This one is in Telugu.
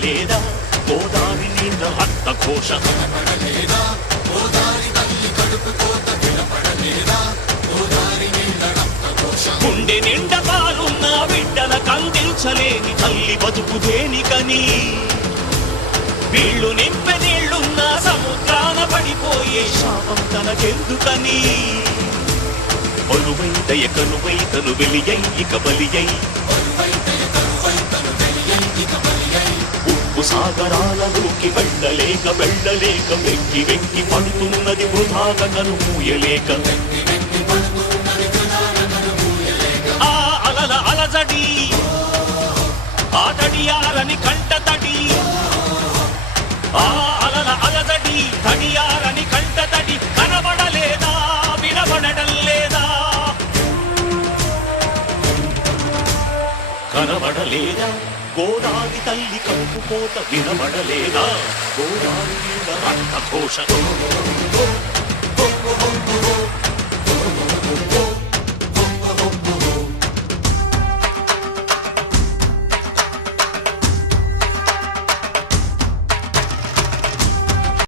వినబడలేదా గోదావరి నీళ్ళ రక్తఘోష వినపడలేదా గోదావరి తల్లి కడుపు కోత వినపడలేదా గోదావరి నీళ్ళ రక్తఘోష గుండె నిండా పాలున్న బిడ్డల కందించలేని తల్లి బతుకు దేనికని వీళ్ళు నింపె నీళ్లున్న సముద్రాన పడిపోయే శాపం తనకెందుకని ఒలువైతయ కనువైతను వెలియై ఇక బలియై ఉప్పు సాగరాలలోకి వెళ్ళలేక వెక్కి వెక్కి పడుతున్నది వృధాగా కనుమూయలేక ఆ అలల అలజడి ఆ తడియారని కంటతడి ఆ అలల అలజడి తడియారని కంటతడి కనబడలేదా వినబడడం లేదా కనబడలేదా గోదావరి తల్లి కడుపు కోత వినబడలేదా గోదావరి రక్తఘోష